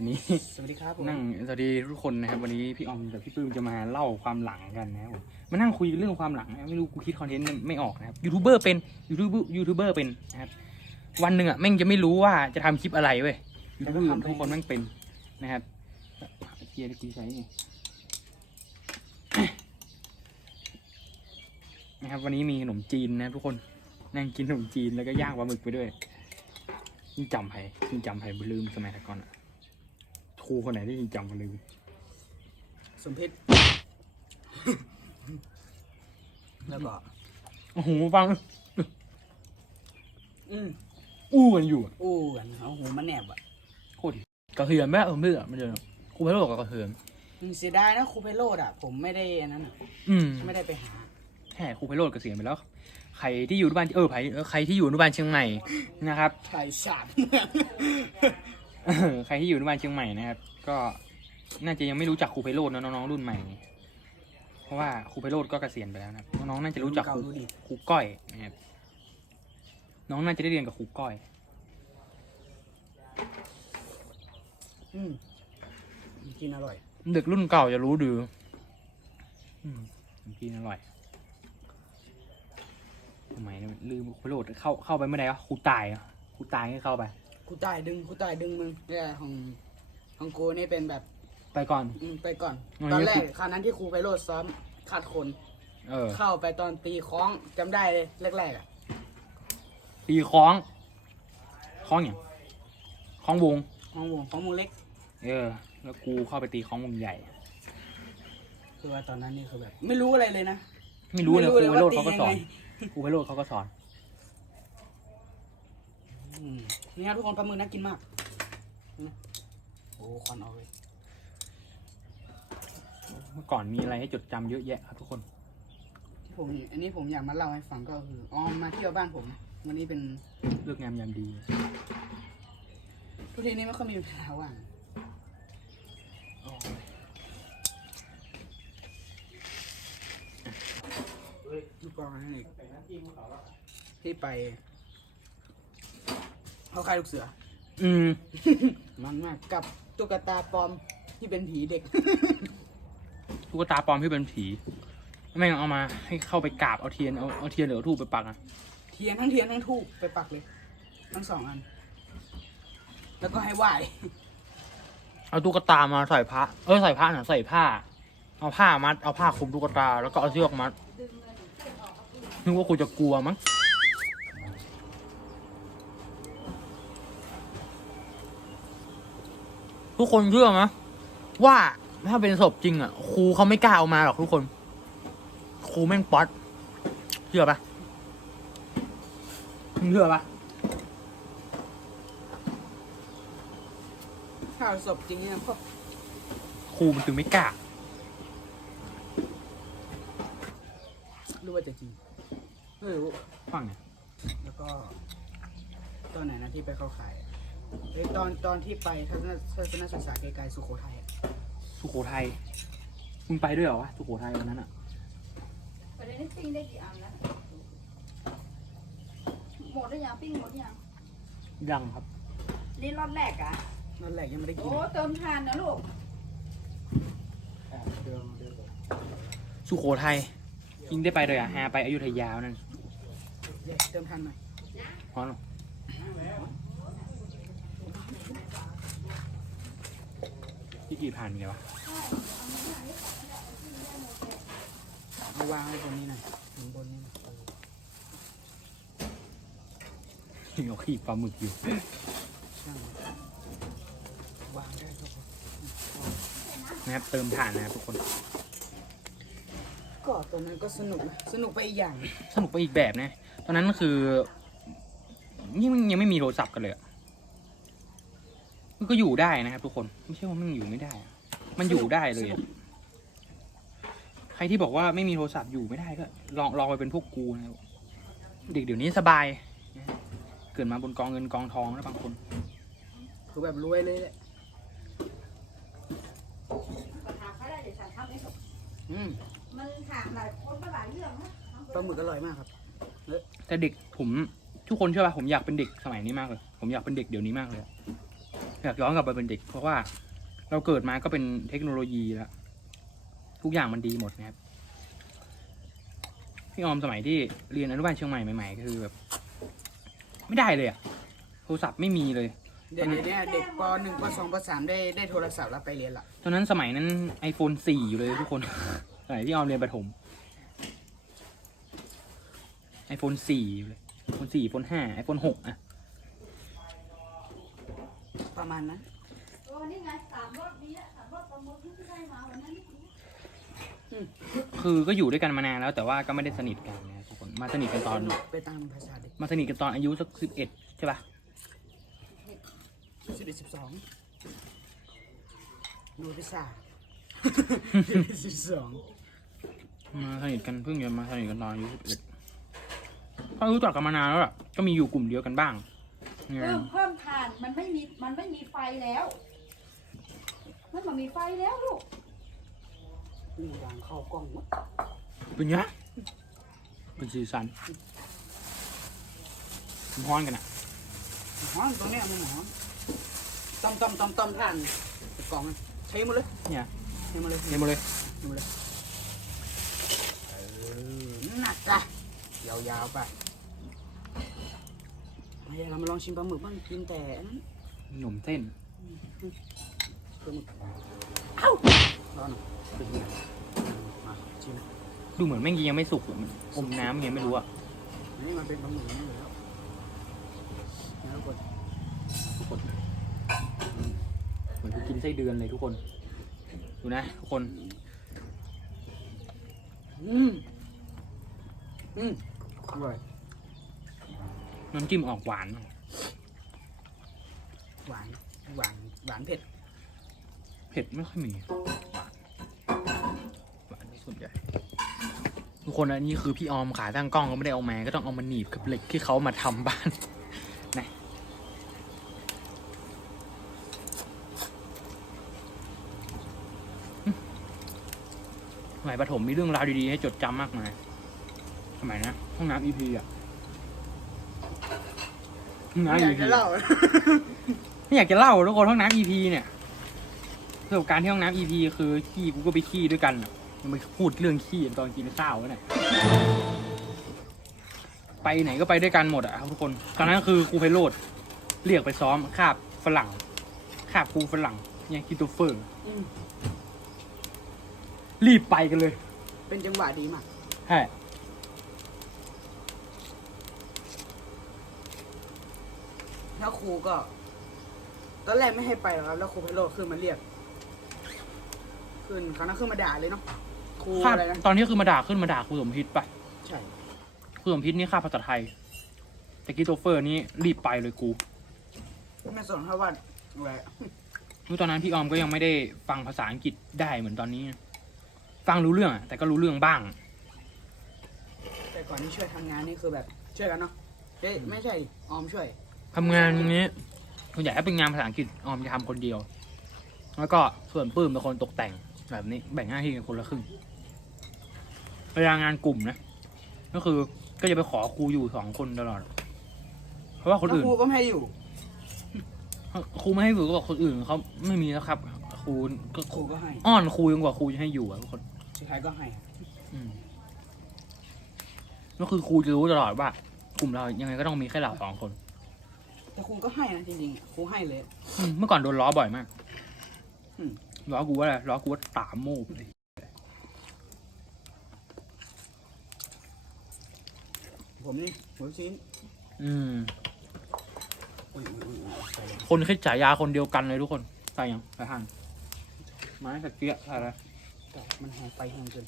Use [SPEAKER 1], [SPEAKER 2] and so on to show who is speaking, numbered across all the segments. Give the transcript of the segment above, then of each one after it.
[SPEAKER 1] วันนี้
[SPEAKER 2] สวัสดีครับผม
[SPEAKER 1] นั่งสวัสดีทุกคนนะครับ วันนี้พี่ออมกับพี่ปื้มจะมาเล่าความหลังกันนะครับผมมานั่งคุยเรื่องความหลังนะไม่รู้กูคิดคอนเทนต์ไม่ออกนะครับยูทูบเบอร์เป็นยูทูบยูทูบเบอร์เป็นนะครับวันหนึ่งอะแม่งจะไม่รู้ว่าจะทำคลิปอะไรเว้ยยูทูบเบอร์ทุกคนแม่งเป็นนะครับเกียร์ที่กูใช้นี่นะครับ วันนี้มีขนมจีนนะครับทุกคนนั่งกินขนมจีนแล้วก็ย่างปลาหมึกไปด้วยยิ่งจำไผ่ยิ่งจำไผ่บุลืมสมัยแต่ก่อนอะค รูคนไหนที่ยิ่งจำบุลืม
[SPEAKER 2] สมเพชร แล้วก็
[SPEAKER 1] โอ้โหฟัง
[SPEAKER 2] อืม
[SPEAKER 1] อู้กันอยู่อะ
[SPEAKER 2] อู้กันเอาหูมาแนบอะ
[SPEAKER 1] โคตรกระเทือนแม่เออไม่เอไม่เจอครูไปโลกกับกระเทือน
[SPEAKER 2] อืมเสียดายนะครูไพโรดอะ ผมไม่ได้อันนั้นอะ
[SPEAKER 1] อืม
[SPEAKER 2] ไม่ได้ไปหา
[SPEAKER 1] แค่ครูไปโลดกระเสียณไปแล้ว ใครที่อยู่อนุบาลเออไผเออใครที่อยู่อนุบาลเชียงใหม่นะครับ
[SPEAKER 2] ชายชาติ
[SPEAKER 1] เออใครที่อยู่อนุบาลเชียงใหม่นะครับ ก็น่าจะยังไม่รู้จักครูไพโรดนะน้องๆรุ่นใหม่เพราะว่าครูไพโรดก็เกษียณไปแล้วนะครับน้องๆน่าจะรู้จักค
[SPEAKER 2] เก่า
[SPEAKER 1] รู
[SPEAKER 2] ดูดิ
[SPEAKER 1] ครูก้อยนะครับน้องน่าจะได้เรียนกับครูก้อย
[SPEAKER 2] อืมกินอร่อย
[SPEAKER 1] เด็กรุ่นเก่าจะรู้ดืออืมกินอร่อยทำไมเนี่ยลืมครูไพโรดเข้าเข้าไปเมื่อไหร่วะครูตายอะครูตายให้เข้าไป
[SPEAKER 2] กูตายดึงกูตายดึงมึงเนี่ยของ ของกูนี่เป็นแบบ
[SPEAKER 1] ไปก่อน
[SPEAKER 2] อืมไปก่อน
[SPEAKER 1] อ๋อ
[SPEAKER 2] ตอน
[SPEAKER 1] นี่
[SPEAKER 2] แร
[SPEAKER 1] คื
[SPEAKER 2] ก
[SPEAKER 1] อ
[SPEAKER 2] คราวนั้นที่ครูไพโรดซ้อมขาดคน
[SPEAKER 1] เออ
[SPEAKER 2] เข้าไปตอนตีคล้องจำได้เลยแรกๆอะ
[SPEAKER 1] ตีคล้องคล้องอย่างคล้องวง
[SPEAKER 2] ของวงของวงเล็ก
[SPEAKER 1] เออ แล้วกูเข้าไปตีคล้องวงใหญ่
[SPEAKER 2] คือว่าตอนนั้นนี่คือแบบ ไม่รู้อะไรเลยนะ
[SPEAKER 1] ไม่รู้เลยครูไพโรดเขาก็สอน
[SPEAKER 2] ตียังไง
[SPEAKER 1] ครูไพโรดเขาก็สอน
[SPEAKER 2] อืมนี่ครับทุกคนปลาหมึกน่ากินมากนะโอ้ควันออกเลย
[SPEAKER 1] เมื่อก่อนมีอะไรให้จดจำเยอะแยะครับทุกคน
[SPEAKER 2] ที่ผมอันนี้ผมอยากมาเล่าให้ฟังก็คืออ๋อมาเที่ยวบ้านผม วันนี้เป็น
[SPEAKER 1] เลือกงามยามดี
[SPEAKER 2] ทุกทีนี้ไม่ค่อยมีเวลาว่างอ๋อลูกกองนั่นเองที่ไปเขาคายลูกเสือ
[SPEAKER 1] อืม
[SPEAKER 2] มันมากกับ ตุ๊กตาปลอมที่เป็นผีเด็ก
[SPEAKER 1] ตุ๊กตาปลอมที่เป็นผีแม่งเอามาให้เข้าไปกราบเอาเทียนเอาเอาเทียนหรือเอาธูปไปปักอะ
[SPEAKER 2] เทียนทั้งเทียนทั้งทูบไปปักเลย ทั้งสองอัน แล้วก็ให้ไหว้
[SPEAKER 1] เอาตุ๊กตามาใส่พระเออใส่พระน่ะใส่ผ้า เอาผ้ามัดเอาผ้าคลุมตุ๊กตาแล้วก็เอาเชือกมัดนึกว่ากูจะกลัวมั้ง ทุกคนเชื่อไหมว่าถ้าเป็นศพจริงอะครูเขาไม่กล้าเอามาหรอกทุกคนครูแม่งป๊อตเชื่อปะมึงเชื่อปะ
[SPEAKER 2] ถ้าเอาศพจริงเนี่ยพวก
[SPEAKER 1] ครูมันถึงไม่กล้า
[SPEAKER 2] รู้ว่าจะจริงไม่รู้
[SPEAKER 1] ฟังเนี่ย
[SPEAKER 2] แล้วก็ตอนไหนนะที่ไปเข้าค่ายอะ เอ้ยตอนตอนที่ไปทัศนทัศนศึกษาไกลๆสุโขทัยอะ
[SPEAKER 1] สุโขทัยมึงไปด้วยเหรอวะสุโขทัยวันนั้นอะ
[SPEAKER 3] ไปได้ปิ้งได้กี่อันแล้วหมดหรือยังปิ้งหมดหรือยัง
[SPEAKER 1] ยังครับ
[SPEAKER 3] นี่รอบแรกอะ
[SPEAKER 2] นั่นแหละยังไม่ได้กิ
[SPEAKER 3] โอ้
[SPEAKER 2] น
[SPEAKER 3] เติมทานนะลูก
[SPEAKER 2] อ่าเดิมเดิม
[SPEAKER 1] สุโขทัยยิงได้ไปเลยอะฮาไปอยุธยานั่น
[SPEAKER 2] เดี๋ยวเติมทันหน่อย
[SPEAKER 1] พร้อมหรอ กี่ผ่านมีไงวะ
[SPEAKER 2] เอาวางไว้บนนี้หน่อยถึงบนนี้หน่อยเออ
[SPEAKER 1] ยิงเอาขี้ปลาหมึกอยู่
[SPEAKER 2] ช่างมันวางได้ทุกคน
[SPEAKER 1] นะครับเติมถ่านนะครับทุกคน
[SPEAKER 2] ก็ตอนนั้นก็สนุกนะสนุกไปอีกอย่าง
[SPEAKER 1] สนุกไปอีกแบบนะ ตอนนั้นคือยังยังไม่มีโทรศัพท์กันเลยอะ มันก็อยู่ได้นะครับ ทุกคนไม่ใช่ว่ามันอยู่ไม่ได้อะมันอยู่ได้เลยอะใครที่บอกว่าไม่มีโทรศัพท์อยู่ไม่ได้ก็ ลองลองไปเป็นพวกกูนะครับเด็กเดี๋ยวนี้สบายนะเกิดมาบนกองเงินกองทองนะบางคน
[SPEAKER 2] คือแบบรวยเลยแหละ
[SPEAKER 3] ปัญหาเขาได้เดี๋ยวฉันทำให้จบ
[SPEAKER 2] อืม
[SPEAKER 3] มันถามหลายคนก็หลายเรื่องนะ
[SPEAKER 2] ปลาหมึกอร่อยมากครับ
[SPEAKER 1] แต่เด็กผม ทุกคนเชื่อป่ะผมอยากเป็นเด็กสมัยนี้มากเลย ผมอยากเป็นเด็กเดี๋ยวนี้มากเลยอะ อยากย้อนกลับไปเป็นเด็ก เพราะว่าเราเกิดมาก็เป็นเทคโนโลยีแล้ว ทุกอย่างมันดีหมดนะครับพี่ออมสมัยที่เรียนอนุบาลเชียงใหม่ใหม่ๆก็คือแบบไม่ได้เลยอะโทรศัพท์ไม่มีเลย
[SPEAKER 2] เดี๋ยวนี้เด็กปหนึ่งปสองปสามได้ได้โทรศัพท์แล้วไปเรียนละ
[SPEAKER 1] ตอนนั้นสมัยนั้น iPhone 4 อยู่เลยทุกคน สมัยที่ออมเรียนประถม iPhone 4 อยู่เลย iPhone 4 iPhone 5 iPhone 6อะ
[SPEAKER 2] ประมาณนั้น
[SPEAKER 3] โอ้นี่ไงสามรถนี้สามรถประมูลที่ได้มาวันนั้น
[SPEAKER 1] คือก็อยู่ด้วยกันมานานแล้วแต่ว่าก็ไม่ได้สนิทกันนะครับทุกคนมาสนิทกันตอน
[SPEAKER 2] ไปตามภาษาเด็ก
[SPEAKER 1] มาสนิทกันตอนอายุสักสิบเอ็ดใช่ปะ
[SPEAKER 2] สิบเอ็ดสิบสองดูพิซซ่าสิบสอง
[SPEAKER 1] มาสนิทกันเพิ่งจะมาสนิทกันตอนอายุสิบเอ็ดก็รู้จักกันมานานแล้วล่ะก็มีอยู่กลุ่มเดียวกันบ้าง เนี่ย
[SPEAKER 3] เพิ่มเพิ่มทานมันไม่มีมันไม่มีไฟแล้ว มันไม่มีไฟแล้วลูก
[SPEAKER 2] นี่วางเข้ากล้องหมด
[SPEAKER 1] เป็นไงเป็นสีสันมันฮ้อนกันอะ
[SPEAKER 2] หอมตรงเนี้ยมันหอมต้มต้มต้มต้มท่านกล่องใช้หมดเลย
[SPEAKER 1] เนี่ย
[SPEAKER 2] ใช้หมดเลย
[SPEAKER 1] เห็นหมดเลย
[SPEAKER 2] ใช้หมดเลยเออหนักจ้ะยาวๆไป มาเดี๋ยวเรามาลองชิมปลาหมึกบ้างกินแต่อันนั้น
[SPEAKER 1] หนมเส้น
[SPEAKER 2] ปลาหมึกเอ้าร้อนหน่อยเป็นไงมาชิม
[SPEAKER 1] ดูเหมือนแม่งยังไม่สุกอะมันอมน้ำยังไม่รู้อะ
[SPEAKER 2] อันนี้มันเป็นปลาหมึกนี่อยู่แล้วนะทุกคน
[SPEAKER 1] ทุกคนเหมือนกูกินไส้เดือนเลยทุกคน ดูนะทุกคน
[SPEAKER 2] อืมอืมอร่อย
[SPEAKER 1] น้ำจิ้มออกหวาน
[SPEAKER 2] หวาน หวาน หวานเผ็ด
[SPEAKER 1] เผ็ดไม่ค่อยมี หวาน หวานที่สุดใหญ่ทุกคนอันนี้คือพี่ออมขาตั้งกล้องก็ไม่ได้เอามา ก็ต้องเอามาหนีบกับเหล็กที่เขามาทำบ้านนะสมัยประถมมีเรื่องราวดีๆ ให้จดจำมากมายสมัยนะห้องน้ำอีพีอะห้อง
[SPEAKER 2] ไม่
[SPEAKER 1] น้ำ
[SPEAKER 2] อยา
[SPEAKER 1] อี
[SPEAKER 2] ก
[SPEAKER 1] พี
[SPEAKER 2] จะเล่า
[SPEAKER 1] ไม่อยากจะเล่าทุกคนห้องน้ำ EP เนี่ยประสบการณ์ที่ห้องน้ำ EP คือขี้กูก็ไปขี้ด้วยกันอะยังไปพูดเรื่องขี้ตอนกินข้าวเนี่ยไปไหนก็ไปด้วยกันหมดอะครับทุกคนตอนนั้นคือครูไพโรดเรียกไปซ้อมคาบฝรั่งคาบครูฝรั่งเนี่ยคิโตเฟอร์
[SPEAKER 2] อืม
[SPEAKER 1] รีบไปกันเลย
[SPEAKER 2] เป็นจังหวะดีมาก
[SPEAKER 1] ใช่
[SPEAKER 2] แล้วครูก็ ตอนแรกไม่ให้ไปหรอกครับ แล้วครูไพโรจน์ขึ้นมาเรียก ขึ้นเขานั้นขึ้นมาด่าเลยเนาะครู
[SPEAKER 1] คาบ
[SPEAKER 2] อะไรนะ
[SPEAKER 1] ตอนนี้คือมาด่าขึ้นมาด่าครูสมพิษปะ
[SPEAKER 2] ใช่
[SPEAKER 1] ครูสมพิษนี่คาบภาษาไทย แต่คิโตเฟอร์นี่รีบไปเลยกู
[SPEAKER 2] ไม่สนเพราะว่าอะไร
[SPEAKER 1] รู้ตอนนั้นพี่ออมก็ยังไม่ได้ฟังภาษาอังกฤษได้เหมือนตอนนี้นะฟังรู้เรื่องอะแต่ก็รู้เรื่องบ้าง
[SPEAKER 2] แต่ก่อนที่ช่วยทำงานนี่คือแบบช่วยกันเนาะเฮ้ยไม่ใช่ออมช่วย
[SPEAKER 1] ทำงานนี้ส่วนใหญ่ถ้าเป็นงานภาษาอังกฤษออมจะทำคนเดียว แล้วก็ส่วนปื้มเป็นคนตกแต่งแบบนี้ แบ่งหน้าที่กันคนละครึ่งเวลางานกลุ่มนะ ก็คือก็จะไปขอครูอยู่สองคนตลอด เพราะว่าคน
[SPEAKER 2] แล้ว
[SPEAKER 1] อื่น
[SPEAKER 2] ครูก็ไม่ให้อยู่
[SPEAKER 1] ครูไม่ให้อยู่ก็บอกคนอื่นเขาไม่มีแล้วครับ ครูก็
[SPEAKER 2] ครูก็ให้
[SPEAKER 1] อ้อนครูยังกว่าครูจะให้อยู่อะทุกคน
[SPEAKER 2] สุดท้ายก็ให้อะ
[SPEAKER 1] อืมก็คือครูจะรู้ตลอดว่า กลุ่มเรายังไงก็ต้องมีแค่เราสองคน
[SPEAKER 2] แต่ครูก็ให้นะจริงๆอะครูให้เลย
[SPEAKER 1] อืมเมื่อก่อนโดนล้อบ่อยมาก
[SPEAKER 2] อืม
[SPEAKER 1] ล้อกูว่าอะไรล้อกูว่าตามโมกเลย
[SPEAKER 2] ผมนี่หัวชิ้น
[SPEAKER 1] อืม
[SPEAKER 2] อุ้ยอุ้ยอุ้ยอุ้ยใส่เลย
[SPEAKER 1] คนคิดฉายาคนเดียวกันเลยทุกคนใส่ยังใส่หันไม้ตะเกียบใส่อะไร
[SPEAKER 2] แต่มันหายไปแห้งเกิน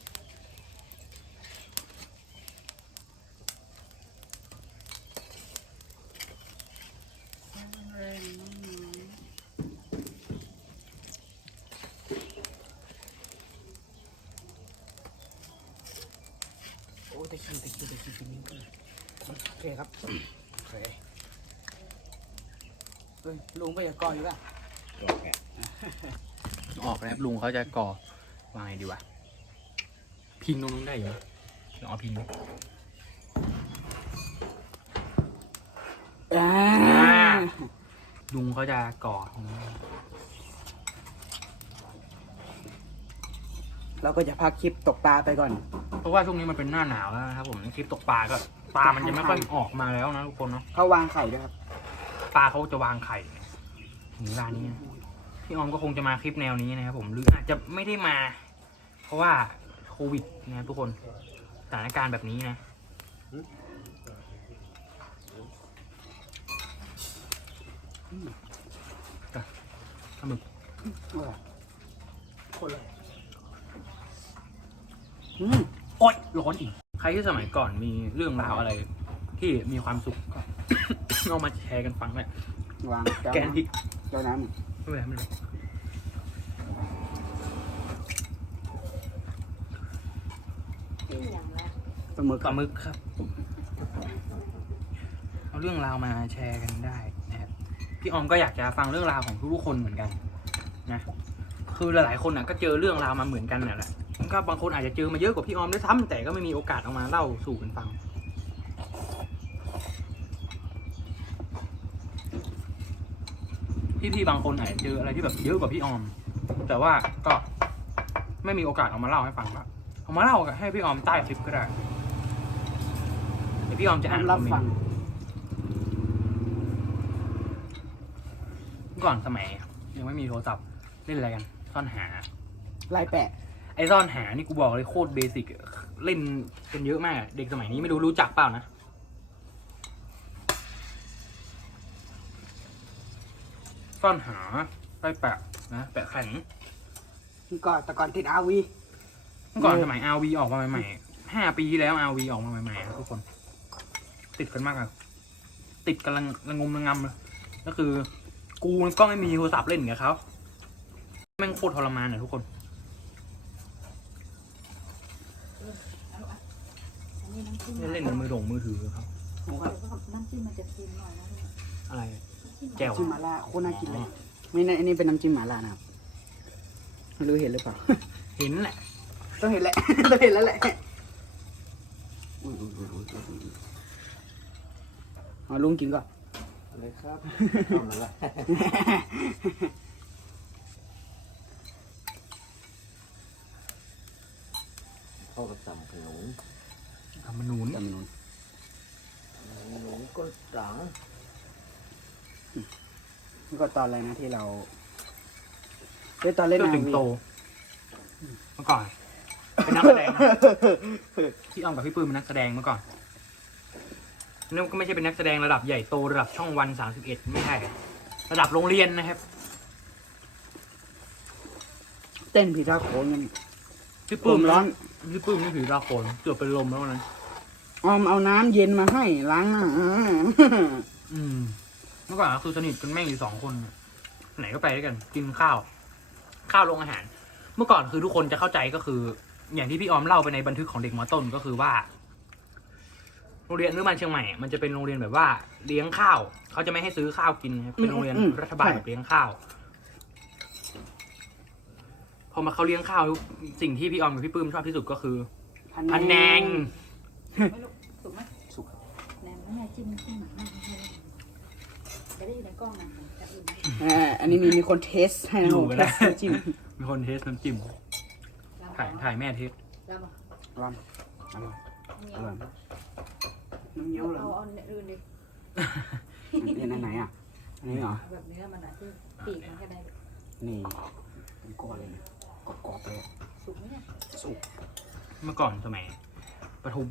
[SPEAKER 2] โอ้ตะคิวตะคิวตะคิวตะคิวโอเคครับโอเคเฮ้ยลุงไปอย่ากออยู่ป่ะ
[SPEAKER 1] ออกแล้วลุง เขาจะก่อวางไงดีวะ พิงตรงนู้นได้อยู่ไหมลองเอาพิงดู
[SPEAKER 2] อ่า
[SPEAKER 1] ยุงเขาจะก่อ
[SPEAKER 2] เราก็จะพักคลิปตกปลาไปก่อน
[SPEAKER 1] เพราะว่าช่วงนี้มันเป็นหน้าหนาวแล้วนะครับผมคลิปตกปลาก็ปลามันจะไม่ค่อยออกมาแล้วนะทุกคนเนาะ
[SPEAKER 2] เขาวางไข่ด้วยครับ
[SPEAKER 1] ปลาเขาจะวางไข่ถึงเวลานี้นะ พี่ออมก็คงจะมาคลิปแนวนี้นะครับผมหรืออาจจะไม่ได้มา เพราะว่าโควิดนะครับทุกคนสถานการณ์แบบนี้นะอะปลาหมึก
[SPEAKER 2] คนเลยอืม
[SPEAKER 1] โอ๊ยร้อนอีก ใครที่สมัยก่อนมีเรื่องราวอะไร ที่มีความสุขก็ เอามาแชร์กันฟังได้
[SPEAKER 2] วางเจ้า
[SPEAKER 1] แกนพริก
[SPEAKER 2] เจ้าน้
[SPEAKER 1] ไม่เป็นไรไม่เป็นไร
[SPEAKER 3] ที่อย่างละำ
[SPEAKER 2] ปลาหมึก
[SPEAKER 1] ปลาหมึกครับ เอาเรื่องราวมาแชร์กันได้นะครับพี่ออมก็อยากจะฟังเรื่องราวของทุกๆคนเหมือนกัน นะ คือหลายๆคนน่ะก็เจอเรื่องราวมาเหมือนกันน่ะแหละก็บางคนอาจจะเจอมาเยอะกว่าพี่ออมด้วยซ้ำแต่ก็ไม่มีโอกาสเอามาเล่าสู่กันฟัง พี่ๆบางคนอาจจะเจออะไรที่แบบเยอะกว่าพี่ออม แต่ว่าก็ไม่มีโอกาสเอามาเล่าให้ฟังก็เอามาเล่าให้พี่ออมใต้คลิปก็ได้เดี๋ยวพี่ออมจะอ่าน
[SPEAKER 2] รับ
[SPEAKER 1] คอมเมน
[SPEAKER 2] ฟัง
[SPEAKER 1] ต์เมื่อก่อนสมัยยังไม่มีโทรศัพท์เล่นอะไรกันซ่อนหา
[SPEAKER 2] ลายแปะ
[SPEAKER 1] ไอ้ซ่อนหานี่กูบอกเลยโคตรเบสิกอะเล่นกันเยอะมากอะเด็กสมัยนี้ไม่รู้รู้จักเปล่านะ ซ่อนหาไปแปะนะแปะแข็ง
[SPEAKER 2] ก็แต่ก่อนติดอาวี
[SPEAKER 1] เมื่อก่อน
[SPEAKER 2] เออ
[SPEAKER 1] สมัย RV ออกมาใหม่ๆห้าปีที่แล้ว RV ออกมาใหม่ๆครับทุกคน ติดกันมากอะติดกันระระงมระงำเลยก็คือ กูก็ไม่มีโทรศัพท์เล่นกับเขาแม่งโคตรทรมานอะทุกคน
[SPEAKER 3] อันนี้น้ำจิ้ม
[SPEAKER 1] เล่นในมือถงมือถือครับ
[SPEAKER 2] ผมก็
[SPEAKER 3] เดี๋ยวก็น้ำจิ้มมันจะซึมหน่อยนะ
[SPEAKER 1] อะไร แจ่
[SPEAKER 2] แจ่
[SPEAKER 1] ว
[SPEAKER 2] วจิ้มหมาล่าโคตรน่ากินเลยไม่ใช่อันนี้เป็นน้ำจิ้มหมาล่านะครับไม่รู้เห็นหรือเปล่า
[SPEAKER 1] เห็นแหละ
[SPEAKER 2] ต้องเห็นแหละ ต้องเห็นแล้วแหละอุ๊ยอุ๊ยอุ๊ยอุ๊ยอุ๊ยเอาลุงกินก่อน
[SPEAKER 4] เลยครับทำอะไรเข้ากับตำขนม
[SPEAKER 1] ทำมันนูน
[SPEAKER 2] จำนวน
[SPEAKER 4] ขนมก็หลัง
[SPEAKER 2] นี่ก็ตอนอะไรนะที่เราเล่นตอนเล่น
[SPEAKER 1] เจ้า
[SPEAKER 2] นา
[SPEAKER 1] สิง
[SPEAKER 2] วี
[SPEAKER 1] โตเมื่อก่อน เป็นนักแสดงนะพี่อ้อมกับพี่ปื้มเป็นนักแสดงเมื่อก่อนนั่นก็ไม่ใช่เป็นนักแสดงระดับใหญ่โตระดับช่องวันสามสิบเอ็ดไม่ใช่ระดับโรงเรียนนะครับ
[SPEAKER 2] เต้นผีตาโขนกัน
[SPEAKER 1] พี่
[SPEAKER 2] ผ
[SPEAKER 1] ปื้ม
[SPEAKER 2] มร้อน
[SPEAKER 1] พี่ปื้มนี่ถือดาโขนเกือบเป็นลมแล้ววันนั้น
[SPEAKER 2] ออมเอาน้ำเย็นมาให้ล้างหน้า
[SPEAKER 1] อืม เมื่อก่อนก็คือสนิทกันแม่งอยู่สองคนน่ะไหนก็ไปด้วยกันกินข้าว ข้าวโรงอาหาร เมื่อก่อนคือทุกคนจะเข้าใจก็คือ อย่างที่พี่ออมเล่าไปในบันทึกของเด็กมอต้นก็คือว่าโรงเรียนอนุบาลเชียงใหม่อะมันจะเป็นโรงเรียนแบบว่าเลี้ยงข้าว เขาจะไม่ให้ซื้อข้าวกินนะครับเป็นโรงเรียน
[SPEAKER 2] อืม
[SPEAKER 1] รัฐบาล
[SPEAKER 2] ใช่
[SPEAKER 1] แบบเลี้ยงข้าว พอมาเขาเลี้ยงข้าวสิ่งที่พี่ออมกับพี่ปื้มชอบที่สุดก็คือพันแนง
[SPEAKER 3] ไม่รู้สุกไหม
[SPEAKER 2] สุก
[SPEAKER 3] แหนมไม่ให้จิ้มจิ้มหมาให้เลย จะได้อยู่ในกล้องนะจะอื่น
[SPEAKER 2] อ่าอันนี้มีมีคนเทสให้นะ
[SPEAKER 1] อยู่
[SPEAKER 2] ผม
[SPEAKER 1] ก็
[SPEAKER 2] เท
[SPEAKER 1] ได้
[SPEAKER 2] สน้ำจิ้ม
[SPEAKER 1] มีคนเทสน้ำจิ้ม
[SPEAKER 3] เรา
[SPEAKER 1] ถ่ายถ่ายแม่เทส
[SPEAKER 3] เราบอก
[SPEAKER 2] ร้อนอร่อย
[SPEAKER 3] เหนี
[SPEAKER 2] อ
[SPEAKER 3] ยว
[SPEAKER 2] ร่อยน้ำเงี้ยวเหรอ
[SPEAKER 3] เอาเอาอื่นดิ
[SPEAKER 2] อันนี้อันไหนอะ อันนี้เหรอ
[SPEAKER 3] เอาแบบเนื้อมันอะที่ปีกมันก็ได้
[SPEAKER 2] นี่เป็นก้อนเลยนะกรอบๆเลยอะ
[SPEAKER 3] สุกไหมเนี่ย
[SPEAKER 2] สุก
[SPEAKER 1] เมื่อก่อนสมัยประถม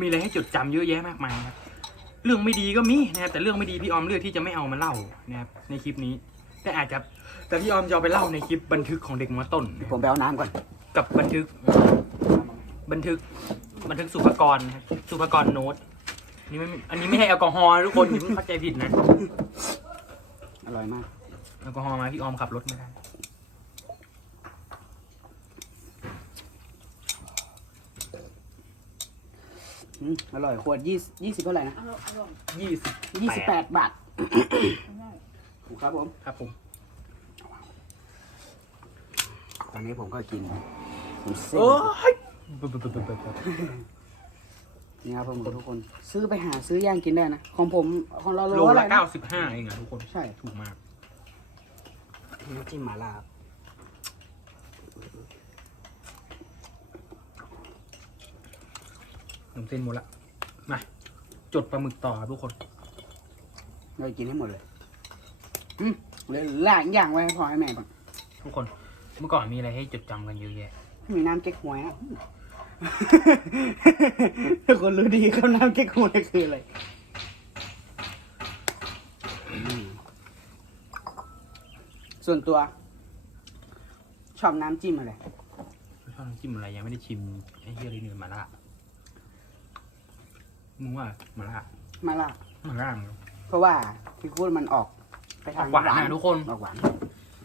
[SPEAKER 1] มีอะไรให้จดจำเยอะแยะมากมายครับ เรื่องไม่ดีก็มีนะครับแต่เรื่องไม่ดีพี่ออมเลือกที่จะไม่เอามาเล่านะครับในคลิปนี้ แต่อาจจะแต่พี่ออมจะเอาไปเล่าในคลิปบันทึกของเด็กมอต้นนะค
[SPEAKER 2] ผ
[SPEAKER 1] รับ
[SPEAKER 2] มไปเอาน้ำก่อน
[SPEAKER 1] กับบันทึกบันทึกบันทึกสุภกรนะครับสุภกรโน้ตนี่ไม่อันนี้ไม่ใช่แอลกอฮอล์นะทุกคนอย่าเพิ่งเข้าใจผิดนะ
[SPEAKER 2] อร่อยมาก
[SPEAKER 1] แอลกอฮอล์มาพี่ออมขับรถไม่ได้
[SPEAKER 2] อืมอร่อยขวดยี่ยี่สิบเท่าไหร่นะ
[SPEAKER 3] อร่อยอร่อย
[SPEAKER 1] ยี่สิบ
[SPEAKER 2] ยี่สิบแปดบาท
[SPEAKER 3] อร่อย
[SPEAKER 2] ครับผม
[SPEAKER 1] ครับผม
[SPEAKER 2] ตอนนี้ผมก็กินผมเส้น
[SPEAKER 1] โอ้ย
[SPEAKER 2] นี่ครับผมทุกคน ซื้อไปหาซื้อย่างกินได้นะ ของผมของเรา
[SPEAKER 1] โล
[SPEAKER 2] โลอะไร
[SPEAKER 1] ละ
[SPEAKER 2] นะ
[SPEAKER 1] เก้าสิบห้าเองอะทุกคน
[SPEAKER 2] ใช่
[SPEAKER 1] ถูกมาก
[SPEAKER 2] น้ำจิ้มหม่าล่าครับ
[SPEAKER 1] นมเส้นหมดละมาจดปลาหมึกต่อครับทุกคน
[SPEAKER 2] เรากินให้หมดเลยอืมเหลยล่างอย่างไว้ให้พ่อให้แม่ก่อน
[SPEAKER 1] ทุกคน เมื่อก่อนมีอะไรให้จดจำกันเยอะแยะ
[SPEAKER 2] มีน้ำเก๊กฮวยนะทุกคนรู้ดีครับน้ำเก๊กฮวยคืออะไรอืมส่วนตัว ชอบน้ำจิ้มอะไร
[SPEAKER 1] ชอบน้ำจิ้มอะไรยังไม่ได้ชิมไอ้เฮียอะไรเนี่ยมาล่า มึงว่ามาล่า
[SPEAKER 2] มาล่า
[SPEAKER 1] มาล่า
[SPEAKER 2] เพราะว่าพี่พูดมันออก ไปทาง
[SPEAKER 1] หวานนะทุกคน
[SPEAKER 2] ออกหวาน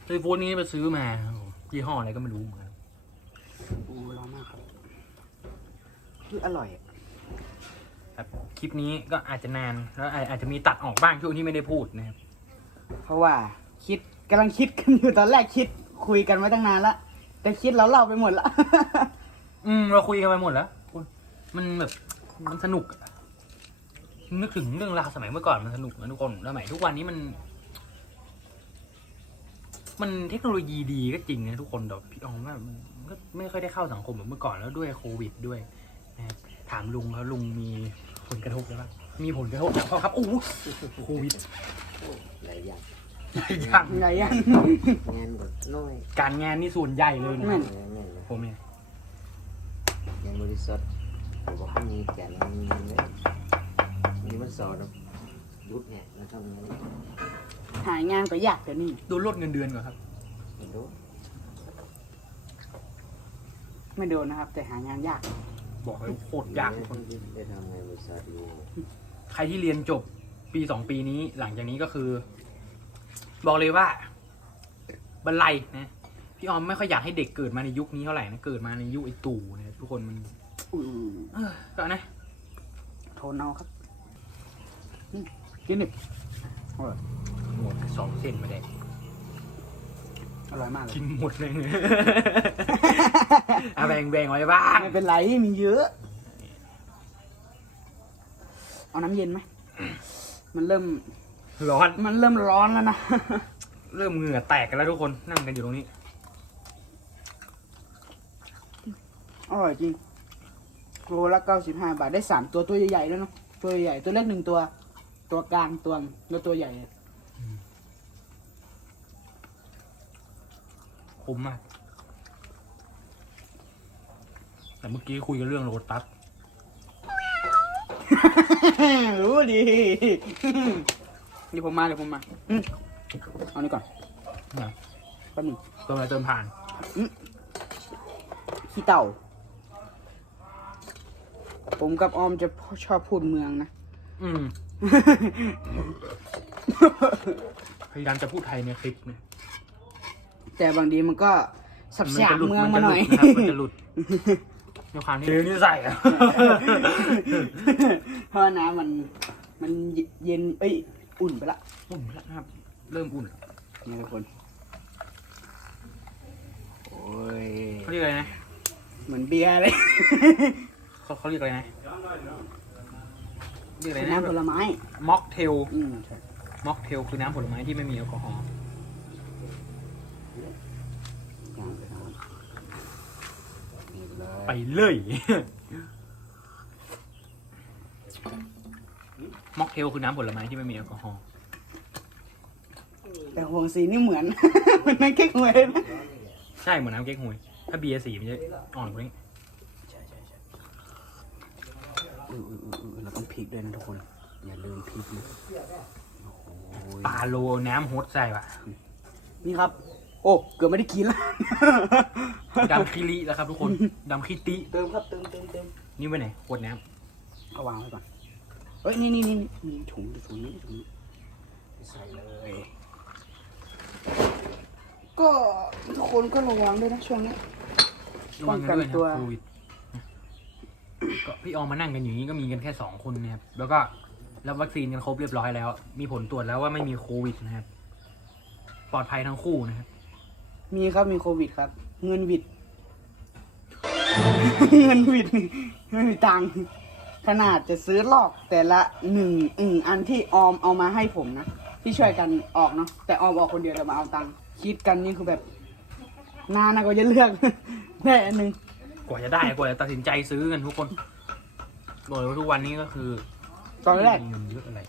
[SPEAKER 1] ซีฟู้ดนี้ไปซื้อมาครับผมยี่ห้ออะไรก็ไม่รู้เหมือนกัน
[SPEAKER 2] อู้ร้อนมากครับคืออร่อยอะ
[SPEAKER 1] ครับคลิปนี้ก็อาจจะนานแล้วอาอาจจะมีตัดออกบ้างช่วงที่ไม่ได้พูดนะครับ
[SPEAKER 2] เพราะว่าคิดกำลังคิดกันอยู่ตอนแรกคิดคุยกันมาตั้งนานละแต่คิดแล้วเล่าไปหมดละ
[SPEAKER 1] อืมเราคุยกันไปหมดแล้วคุณมันแบบมันสนุกอะ นึกถึงเรื่องราวสมัยเมื่อก่อนมันสนุกนะทุกคนสมัยทุกวันนี้มัน มันเทคโนโลยีดีก็จริงนะทุกคนแต่พี่อองว่ามันก็ไม่ค่อยได้เข้าสังคมเหมือนเมื่อก่อนแล้วด้วยโควิดด้วยนะถามลุงแล้วลุงมีผลกระทบหรือเปล่ามีผลกระทบจากเขาครับโอ้โหโควิด
[SPEAKER 4] หลายอย่างหลาย
[SPEAKER 1] อย่าง
[SPEAKER 2] ไงยัง
[SPEAKER 4] งานก็น้อย
[SPEAKER 1] การงานนี่ส่วนใหญ่เลยนะ
[SPEAKER 2] แม่น
[SPEAKER 4] งานนี่นะ
[SPEAKER 1] ผมเนี่ย
[SPEAKER 4] งานบริษัทเขาบอกให้มีแกนมีเนี่ย มีมันสอนนะยุดเนี่ยนะทำงาน
[SPEAKER 2] หายงานก็ยากเดี๋ยวนี้
[SPEAKER 1] โดนลดเงินเดือนก่อนครับ
[SPEAKER 4] ไม่รู้
[SPEAKER 2] ไม่โดนนะครับ แต่หางานยาก
[SPEAKER 1] บอกเลยโคตรยากทุกคน
[SPEAKER 4] ได้ทำงานบริษัทอยู่
[SPEAKER 1] ใครที่เรียนจบปีสองปีนี้หลังจากนี้ก็คือ บอกเลยว่าบันไลนะ พี่ออมไม่ค่อยอยากให้เด็กเกิดมาในยุคนี้เท่าไหร่นะเกิดมาในยุคไอ้ตู่นะทุกคนมัน
[SPEAKER 2] อืม
[SPEAKER 1] เออก็นะ
[SPEAKER 2] โทนเอาครับอืม กินดิอร่อย
[SPEAKER 1] หมดสองเส้นมาได้
[SPEAKER 2] อร่อยมากเลย
[SPEAKER 1] กินหมดเลยเอาแบ่งแบ่งไว้บ้าง
[SPEAKER 2] ไม่เป็นไรมีเยอะ เอาน้ำเย็นไหมมันเริ่ม
[SPEAKER 1] ร้อน
[SPEAKER 2] มันเริ่มร้อนแล้วนะ
[SPEAKER 1] เริ่มเหงื่อแตกกันแล้วทุกคนนั่งกันอยู่ตรงนี้
[SPEAKER 2] อร่อยจริงโลละเก้าสิบห้าบาทได้สามตัวตัวใหญ่ๆแล้วยเนาะตัวใหญ่ๆตัวเล็กหนึ่งตัว ตัวกลางตัวแล้วตัวใหญ่
[SPEAKER 1] คุ้มมาก แต่เมื่อกี้คุยกันเรื่องโรตัส
[SPEAKER 2] รู้ดีนี่ผมมาเดี๋ยวผมมาอืมเอานี่ก่อน
[SPEAKER 1] นะ
[SPEAKER 2] แป๊บหนึง
[SPEAKER 1] เติมอะไรเติมผ่าน
[SPEAKER 2] ขี้เต่า ผมกับออมจะชอบพูดเมืองนะ
[SPEAKER 1] อืม พยายามจะพูดไทยในคลิปเนี่ย
[SPEAKER 2] แต่บางทีมันก็สับสาบเมืองมาหน่อย
[SPEAKER 1] มันจะหลุดนะครับมันจะหลุดในความที่นี่ใส่อะ
[SPEAKER 2] เพราะน้ำมันมันเย็นเอ้ยอุ่นไปละ
[SPEAKER 1] อุ่นแล้วนะครับ เริ่มอุ่นแล้ว
[SPEAKER 2] นี่ทุกคนโอ้ย
[SPEAKER 1] เขาเรียกอะไรนะ
[SPEAKER 2] เหมือนเบียร์เลย
[SPEAKER 1] เขาเขาเรียกอะไรนะ เรียกอะไร
[SPEAKER 2] เป็น
[SPEAKER 1] นะ
[SPEAKER 2] น้ำผลไม้
[SPEAKER 1] ม็อกเทล
[SPEAKER 2] อืมใช่
[SPEAKER 1] ม็อกเทลคือน้ำผลไม้ที่ไม่มีแอลกอฮอล์
[SPEAKER 2] ย่างไปนะครับนี่เลย
[SPEAKER 1] ไปเลยม็อกเทลคือน้ำผลไม้ที่ไม่มีแอลกอฮอล์
[SPEAKER 2] แต่ห่วงสีนี่เหมือน เหมือนนั่นแค่หวยเลยนะ
[SPEAKER 1] ใช่เหมือนน้ำเก๊กฮวย ถ้าเบียร์สีมันจะอ่อนกว่านี้
[SPEAKER 2] ใช่ใช่ใช่อืออืออืออือ เราต้องพริกด้วยนะทุกคน อย่าลืมพริกนะโอ้ย
[SPEAKER 1] ปลาโลน้ำโฮสใส่ปะ
[SPEAKER 2] นี่ครับ โอ้ เกือบไม่ได้กินแล้ว
[SPEAKER 1] ดำคิริแล้วครับทุกคนดำคิติ
[SPEAKER 2] เติมครับ เติมเติมเติม
[SPEAKER 1] นี่ไว้ไหนขวดน้
[SPEAKER 2] เอาวางไว้ก่อน เฮ้ย นี่นี่นี่มีถุงถุงนี้ถุงนี้ใส่เลยก็ทุกคนก็ระวังด้วยนะช่วงนี้ำ
[SPEAKER 1] ระวังกันด้วยนะ
[SPEAKER 2] ป้องกันตัว
[SPEAKER 1] โควิด ก็พี่ออมมานั่งกันอยู่างนี้ก็มีกันแค่สองคนนะครับ แล้วก็รับวัคซีนกันครบเรียบร้อยแล้ว มีผลตรวจแล้วว่าไม่มีโควิดนะครับ ปลอดภัยทั้งคู่นะครับ
[SPEAKER 2] มีครับมีโควิดครับ เงินวิด เงินวิดไม่มีตังค์ขนาดจะซื้อลอกแต่ละหนึ่งอืงอันที่ออมเอามาให้ผมนะ ที่ช่วยกันออกเนาะแต่ออมออกคนเดียวแต่มาเอาตังค์คิดกันนี่คือแบบนานนะกว่าจะเลือก ได้อันหนึ่ง
[SPEAKER 1] กว่าจะได้กว่าจะตัดสินใจซื้อกันทุกคนบอกเลยว่าทุกวันนี้ก็คือ
[SPEAKER 2] ตอนแรก
[SPEAKER 1] มีเงินเยอะอะไร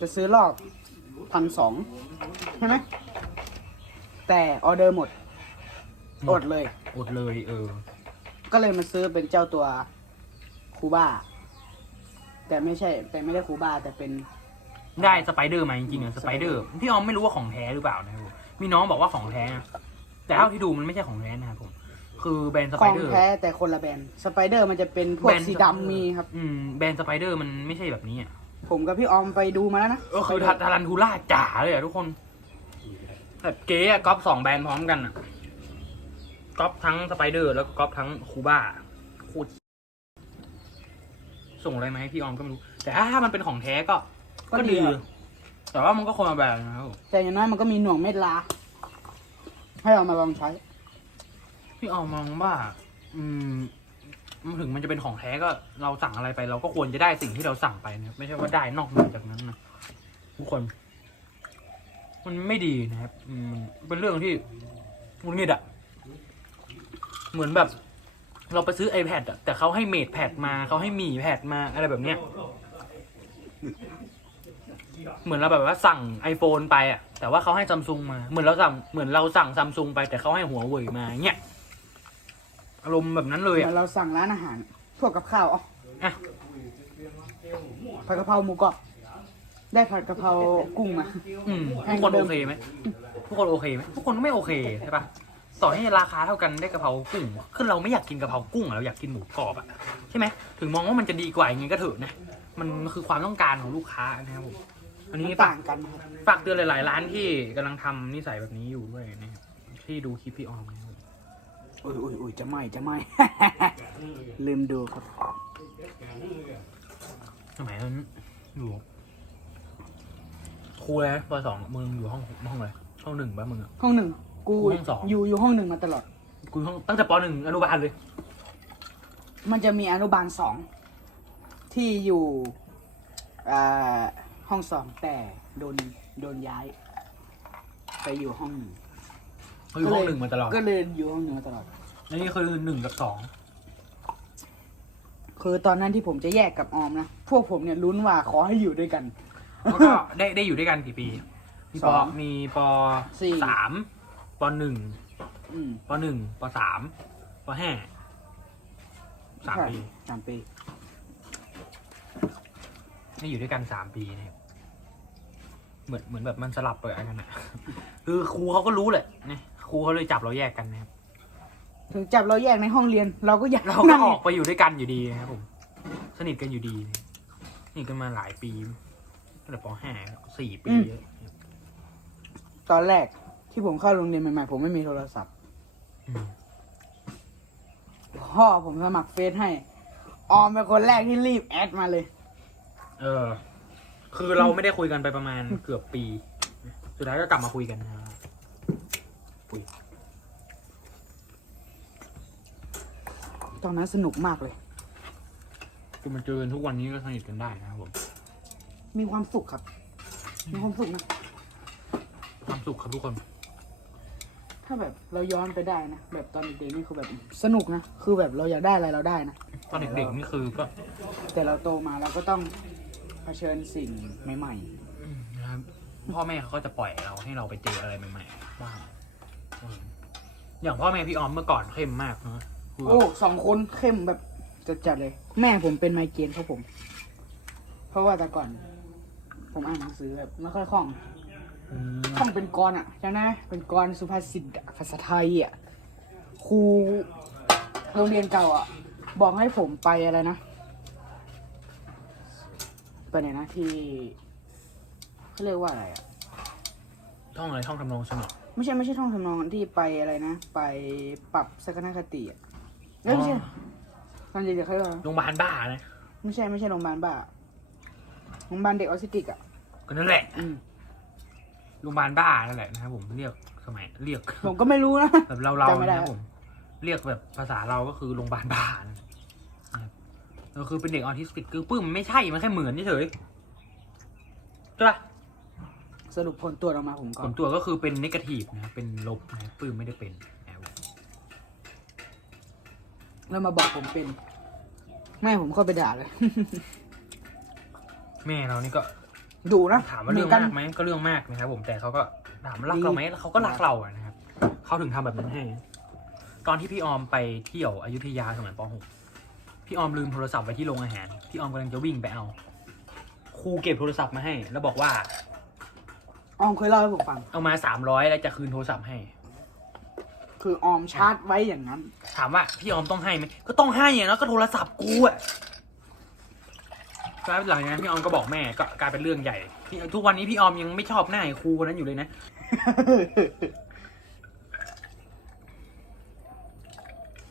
[SPEAKER 2] จะซื้อลอกพันสองใช่ไหมแต่ออเดอร์หมดอดเลย
[SPEAKER 1] อดเลยเออ
[SPEAKER 2] ก็เลยมาซื้อเป็นเจ้าตัวคูบ้า แต่ไม่ใช่แต่ไม่ได้คูบ้าแต่เป็น
[SPEAKER 1] ได้สไปเดอร์มาจริงๆอะสไปเดอร์พี่ออมไม่รู้ว่าของแท้หรือเปล่านะครับผมมีน้องบอกว่าของแท้นะแต่เท่าที่ดูมันไม่ใช่ของแท้นะครับผม คือแบรนด์ส
[SPEAKER 2] ข
[SPEAKER 1] ไป
[SPEAKER 2] อง
[SPEAKER 1] เดอร์
[SPEAKER 2] แท้แต่คนละแบรนด์สไปเดอร์มันจะเป็นพวก
[SPEAKER 1] แบรนด์
[SPEAKER 2] สีดำมีครับ
[SPEAKER 1] อืมแบรนด์สไปเดอร์มันไม่ใช่แบบนี้อะ
[SPEAKER 2] ผมกับพี่ออมไปดูมาแล้วนะ
[SPEAKER 1] ก็คือทาทารันทูล่าจ๋าเลยอะทุกคนแบบเก๋อะก๊อปสองแบรนด์พร้อมกันอะก๊อปทั้งสไปเดอร์แล้วก็ก๊อปทั้งคูบ้าโคตรส่งอะไรมาให้พี่ออมก็ไม่รู้ แต่ถ้ามันเป็นของแท้ก็ ก็ดีแต่ว่ามันก็คนละแบบนะครับผม
[SPEAKER 2] แต่อย่างน้อยมันก็มีหน่วงเม็ดลาให้เอามาลองใช้
[SPEAKER 1] พี่ออมมองว่า อืมมันถึงมันจะเป็นของแท้ก็เราสั่งอะไรไป เราก็ควรจะได้สิ่งที่เราสั่งไปนะไม่ใช่ว่าได้นอกเหนือจากนั้นนะทุกคน มันไม่ดีนะครับ อืมเป็นเรื่องที่มุนงิดอะเหมือนแบบ เราไปซื้อ iPad อะแต่เขาให้เมดแพดมาเขาให้หมีแพดมาอะไรแบบเนี้ยเหมือนเราแบบว่าสั่ง iPhone ไปอะแต่ว่าเขาให้ซัมซุงมา เหมือนเราสั่งเหมือนเราสั่งซัมซุงไปแต่เขาให้หัวเว่ยมาเงี้ย อารมณ์แบบนั้นเลย
[SPEAKER 2] เหมื
[SPEAKER 1] อะ
[SPEAKER 2] อนเราสั่งร้านอาหารพวกกับข้าวอ๋อ
[SPEAKER 1] อะ
[SPEAKER 2] ผัดกะเพราหมูกรอบได้ผัดกะเพรากุ้งมา
[SPEAKER 1] อืมทุกคนโอเคไหมทุกคนโอเคไหมทุกคนไม่โอเคใช่ปะต่อให้ราคาเท่ากันได้กะเพรากุ้งคือเราไม่อยากกินกะเพรากุ้งอะเราอยากกินหมูกรอบอะใช่ไหมถึงมองว่ามันจะดีกว่ายังไงก็เถอะนะมันคือความต้องการของลูกค้านะครับผมอันนี้
[SPEAKER 2] มัน
[SPEAKER 1] ฝา
[SPEAKER 2] ต่าก งกันครับ
[SPEAKER 1] ฝากเตือนหลาย ๆ ร้านที่กำลังทำนิสัยแบบนี้อยู่ด้วยนะครับที่ดูคลิปพี่ออมนะครับ
[SPEAKER 2] อุ้ยอุ้ยอุ้ยจะไหมจะไหม ลืมดูครับ
[SPEAKER 1] สมัยนั้นอยู่ครูเลยปสองมึงอยู่ห้องห้องอะไรห้องหนึ่งปะมึงอะ
[SPEAKER 2] ห้องหนึ่งกู
[SPEAKER 1] ห้องสอง
[SPEAKER 2] อยู่อยู่ห้องหนึ่งมาตลอด
[SPEAKER 1] กูห้องตั้งแต่ปหนึ่งอนุบาลเลย
[SPEAKER 2] มันจะมีอนุบาลสองที่อยู่อ่าห้องสองแต่โดนโดนย้าย ไปอยู่ห้องหนึ่ง
[SPEAKER 1] เขาอยู่ห้องหนึ่งมาตลอด
[SPEAKER 2] ก็เลยอยู่ห้องหนึ่งมาตลอด
[SPEAKER 1] อันนี้คือหนึ่งกับสอง
[SPEAKER 2] คือตอนนั้นที่ผมจะแยกกับออมนะ พวกผมเนี่ยลุ้นว่าขอให้อยู่ด้วยกัน
[SPEAKER 1] แล้วก็ได้ได้อยู่ด้วยกันกี่ปี มี
[SPEAKER 2] ส
[SPEAKER 1] ป
[SPEAKER 2] อง
[SPEAKER 1] มีป
[SPEAKER 2] สี่
[SPEAKER 1] สามปหนึ่ง
[SPEAKER 2] อืม
[SPEAKER 1] ปหนึ่งปสามปห้าสามปี
[SPEAKER 2] สามปี
[SPEAKER 1] ได้อยู่ด้วยกันสามปีนะครับเหมือนเหมือนแบบมันสลับไปกันนะคือครูเขาก็รู้แหละนะครูเขาเลยจับเราแยกกันนะครับ
[SPEAKER 2] ถึงจับเราแยกในห้องเรียน เราก็อยาก
[SPEAKER 1] เราก็
[SPEAKER 2] นั่ง
[SPEAKER 1] ออกไปอยู่ด้วยกันอยู่ดีนะครับผม สนิทกันอยู่ดีสนิทกันมาหลายปีตั้งแต่ปห้าสี่ปี
[SPEAKER 2] ตอนแรกที่ผมเข้าโรงเรียนใหม่ๆผมไม่มีโทรศัพท์
[SPEAKER 1] อืม
[SPEAKER 2] พ่อผมสมัครเฟซให้ ออมเป็นคนแรกที่รีบแอดมาเลย
[SPEAKER 1] เออ คือเราไม่ได้คุยกันไปประมาณเกือบปี สุดท้ายก็กลับมาคุยกันนะครับคุย
[SPEAKER 2] ตอนนั้นสนุกมากเลย
[SPEAKER 1] คือมันเจอกันทุกวันนี้ก็สนิทกันได้นะครับผม
[SPEAKER 2] มีความสุขครับ มีความสุขนะ
[SPEAKER 1] ความสุขครับทุกคน
[SPEAKER 2] ถ้าแบบเราย้อนไปได้นะ แบบตอนเด็กๆนี่คือแบบสนุกนะ คือแบบเราอยากได้อะไรเราได้นะ
[SPEAKER 1] ตอนเด็กๆนี่คือก็
[SPEAKER 2] แต่เราโตมาเราก็ต้องเผชิญสิ่งใหม่
[SPEAKER 1] อืมนะครับพ่อแม่เขาก็จะปล่อยเราให้เราไปเจออะไรใหม่ๆบ้างอืมอย่างพ่อแม่พี่ออมเมื่อก่อนเข้มมากนะคือ
[SPEAKER 2] ๆ
[SPEAKER 1] แบบ
[SPEAKER 2] โอ้สองคนเข้มแบบจัดๆเลย แม่ผมเป็นไมเกรนครับผม เพราะว่าแต่ก่อน ผมอ่านหนังสือแบบไม่ค่อยคล่อง
[SPEAKER 1] อืม
[SPEAKER 2] ท่องเป็นกรอะจำได้ไหมเป็นกรสุภาษิตอะภาษาไทยอะครูโรงเรียนเก่าอะ บอกให้ผมไปอะไรนะไปไหนนะที่เขาเรียกว่าอะไรอะ
[SPEAKER 1] ท่องอะไรท่องทำนองสนอ
[SPEAKER 2] ไม่ใช่ไม่ใช่ท่องทำนองที่ไปอะไรนะ ไปปรับทัศนคติอะ เอ้ยไม่ใช่ตอนเด็กๆเขาเรียกว่าอะไร
[SPEAKER 1] โรงพยาบาลบ้านะ
[SPEAKER 2] ไม่ใช่ไม่ใช่โรงพยาบาลบ้าโรงพยาบาลเด็กออทิสติกอะ
[SPEAKER 1] ก็นั่นแหละ
[SPEAKER 2] อืม
[SPEAKER 1] โรงพยาบาลบ้านั่นแหละนะครับผมเรียกสมัยเรียก
[SPEAKER 2] ผมก็ไม่รู้นะ
[SPEAKER 1] แบบเราเรา
[SPEAKER 2] จำไม่ได้
[SPEAKER 1] นะครับผม เรียกแบบภาษาเราก็คือโรงพยาบาลบ้านะครับเออคือเป็นเด็กออทิสติกคือปื้มมันไม่ใช่มันแค่เหมือนเฉยๆใช่ปะ
[SPEAKER 2] สรุปผลตรวจออกมาผมก่
[SPEAKER 1] ผ
[SPEAKER 2] อน
[SPEAKER 1] ลตรวจก็คือเป็นนกาทีฟนะครับเป็นลบนะครับปื้มไม่ได้เป็นนะครับ
[SPEAKER 2] แล้วมาบอกผมเป็น แม่ผมเข้าไปด่าเลย
[SPEAKER 1] แม่เรานี่ก็
[SPEAKER 2] ดูนะ
[SPEAKER 1] ถามว่าเรื่อง
[SPEAKER 2] หน
[SPEAKER 1] มาก
[SPEAKER 2] กัน
[SPEAKER 1] ไหมก็เรื่องมากนะครับผมแต่เขาก็ถามว่ารักเราไหมแล้วเขาก็รักเราอะนะครับเขาถึงทำแบบนั้นให้ ตอนที่พี่ออมไปเที่ยวอยุธยาสมัยป .6 พี่ออมลืมโทรศัพท์ไว้ที่โรงอาหาร พี่ออมกำลังจะวิ่งไปเอาครูเก็บโทรศัพท์มาให้ แล้วบอกว่า
[SPEAKER 2] ออมเคยเล่าให้ผมฟัง
[SPEAKER 1] เอามาสามร้อยแล้วจะคืนโทรศัพท์ให้
[SPEAKER 2] คือออมชาร์จไว้อย่างนั้น
[SPEAKER 1] ถามว่าพี่ออมต้องให้ไหมก็ต้องให้อะนะก็โทรศัพท์กูอะแล้วหลังจากนั้นพี่ออมก็บอกแม่ก็กลายเป็นเรื่องใหญ่ที่ทุกวันนี้พี่ออมยังไม่ชอบหน้าไอ้ครูคนนั้นอยู่เลยนะ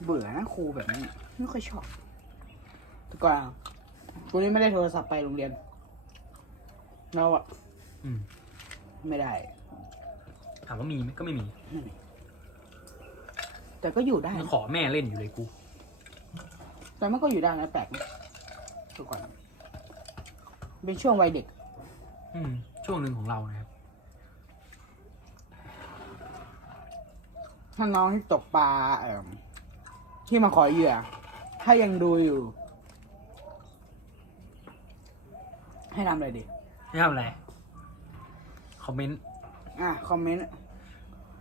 [SPEAKER 2] เบื่อนะครูแบบนี้ ไม่ค่อยชอบแต่ก่อนวันนี้ไม่ได้โทรศัพท์ไปโรงเรียนเราอะ
[SPEAKER 1] อืม
[SPEAKER 2] ไม่ได้
[SPEAKER 1] ถามว่ามีไหมก็ไม่มี
[SPEAKER 2] แต่ก็อยู่ได้
[SPEAKER 1] ยัง
[SPEAKER 2] นะ
[SPEAKER 1] ขอแม่เล่นอยู่เลยกู
[SPEAKER 2] แต่มันก็อยู่ได้นะแปลกนะดูก่อนเป็นช่วงวัยเด็ก
[SPEAKER 1] อืม ช่วงหนึ่งของเรานะครับ
[SPEAKER 2] ถ้าน้องที่ตกปลาเอ่มที่มาขอเหยื่อ ถ้ายังดูอยู่ ให้ทำอะไรดี
[SPEAKER 1] ไม่ทำอะไร คอมเมนต์
[SPEAKER 2] อะ คอมเมนต์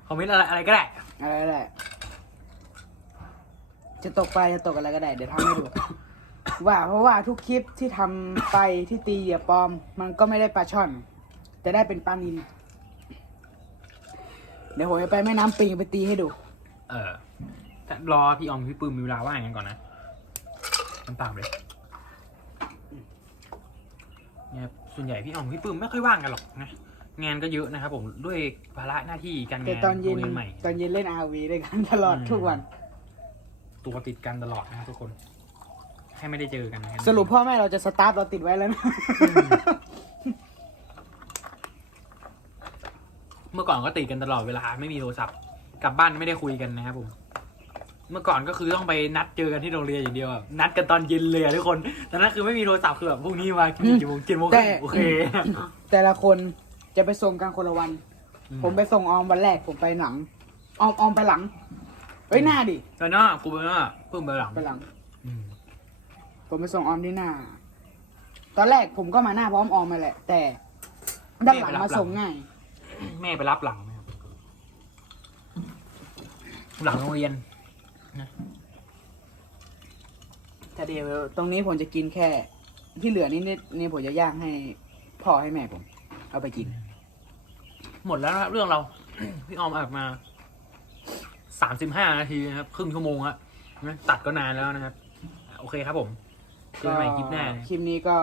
[SPEAKER 1] คอมเมนต์อะไรอะไรก็ได้
[SPEAKER 2] อะไรก็ได้ จะตกปลาจะตกอะไรก็ได้ เดี๋ยวทำให้ดู ว่าเพราะว่าทุกคลิปที่ทำไปที่ตีเหยื่อปลอม มันก็ไม่ได้ปลาช่อนแต่ได้เป็นปลานินเดี๋ยวผมจะไปแม่น้ำปิงไปตีให้ดู
[SPEAKER 1] เออแต่รอพี่ออมพี่ปื้มมีเวลาว่างกันก่อนนะน้ำตามเลยเนี่ยครับส่วนใหญ่พี่ออมพี่ปื้มไม่ค่อยว่างกันหรอกนะงานก็เยอะนะครับผมด้วยภาระหน้าที่การ
[SPEAKER 2] แต่
[SPEAKER 1] งาน
[SPEAKER 2] ตอนเย็น
[SPEAKER 1] โรงรีใหม่
[SPEAKER 2] ตอนเย็นเล่นอาวีด้วยกันตลอด
[SPEAKER 1] อืม
[SPEAKER 2] ทุกวัน
[SPEAKER 1] ตัวติดกันตลอดนะครับทุกคน แค่ไม่ได้เจอกันนะ
[SPEAKER 2] สรุปพ่อแม่เราจะสตาร์ทเราติดไว้แล้วนะ
[SPEAKER 1] เมื่อก่อนก็ติดกันตลอดเวลาไม่มีโทรศัพท์กลับบ้านไม่ได้คุยกันนะครับผม เมื่อก่อนก็คือต้องไปนัดเจอกันที่โรงเรียนอย่างเดียวอะนัดกันตอนเย็นเลยอะทุกคนตอนนั้นคือไม่มีโทรศัพท์คือแบบพรุ่งนี้มากี่โมงเจ็ดโมงครึ่ง
[SPEAKER 2] แต่
[SPEAKER 1] โอเค
[SPEAKER 2] แต่ละคนจะไปส่งกันคนละวัน ผมไปส่งออมวันแรกผมไปหลังออมออมไปหลัง เอ้ยหน้าดิ
[SPEAKER 1] ตอนนั้นอะกูไปว่าเพิ่มไปหลัง
[SPEAKER 2] ไปหลัง
[SPEAKER 1] อืม
[SPEAKER 2] ผมไปส่งออมที่หน้า ตอนแรกผมก็มาหน้าพร้อมออมมาแหละ แต่ด้านหลังมาส่งง่าย
[SPEAKER 1] แม่ไปรับหลังนะครับหลังโรงเรียน
[SPEAKER 2] แต่เดี๋ยวตรงนี้ผมจะกินแค่ ที่เหลือนี่นี่นี่ผมจะย่างให้พ่อให้แม่ผม เอาไปกิน
[SPEAKER 1] หมดแล้วนะครับเรื่องเรา พี่ออมอัดมา สามสิบห้านาทีนะครับ ครึ่งชั่วโมงอะนะตัดก็นานแล้วนะครับ โอเคครับผมเจอกันใหม่คลิปหน้านะ
[SPEAKER 2] คลิปนี้ก็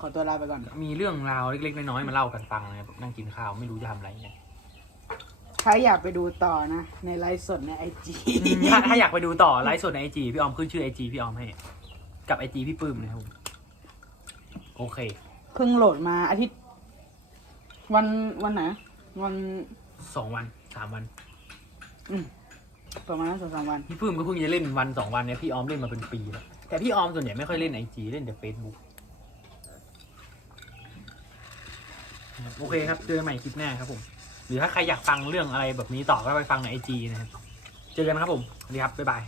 [SPEAKER 2] ขอตัวลาไปก่อน
[SPEAKER 1] มีเรื่องราวเล็กๆ น้อยๆ มาเล่ากันฟังนะครับนั่งกินข้าวไม่รู้จะทำอะไรเนี่ย
[SPEAKER 2] ใครอยากไปดูต่อนะ ในไลฟ์สดในไอจี
[SPEAKER 1] ถ้าถ้าอยากไปดูต่อไลฟ์สดในไอจีพี่ออมขึ้นชื่อไอจีพี่ออมให้ กับไอจีพี่ปื้มนะครับผมโอเค
[SPEAKER 2] เพิ่งโหลดมาอาทิตย์ วันวันไหนวัน
[SPEAKER 1] สองวันสามวัน
[SPEAKER 2] ประมาณนั้นสองสามวัน
[SPEAKER 1] พี่ปื้มก็เพิ่งจะเล่นวันสองวันเนี่ยพี่ออมเล่นมาเป็นปีแล้วแต่พี่ออมส่วนใหญ่ไม่ค่อยเล่นไอจีเล่นแต่เฟซบุ๊กโอเคครับเจอกันใหม่คลิปหน้าครับผม หรือถ้าใครอยากฟังเรื่องอะไรแบบนี้ต่อก็ไปฟังในไอจีนะครับ เจอกันครับผมสวัสดีครับบ๊ายบาย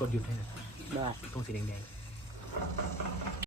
[SPEAKER 1] กดหยุดให้หน่อย
[SPEAKER 2] ได้
[SPEAKER 1] ตรงสีแดงๆ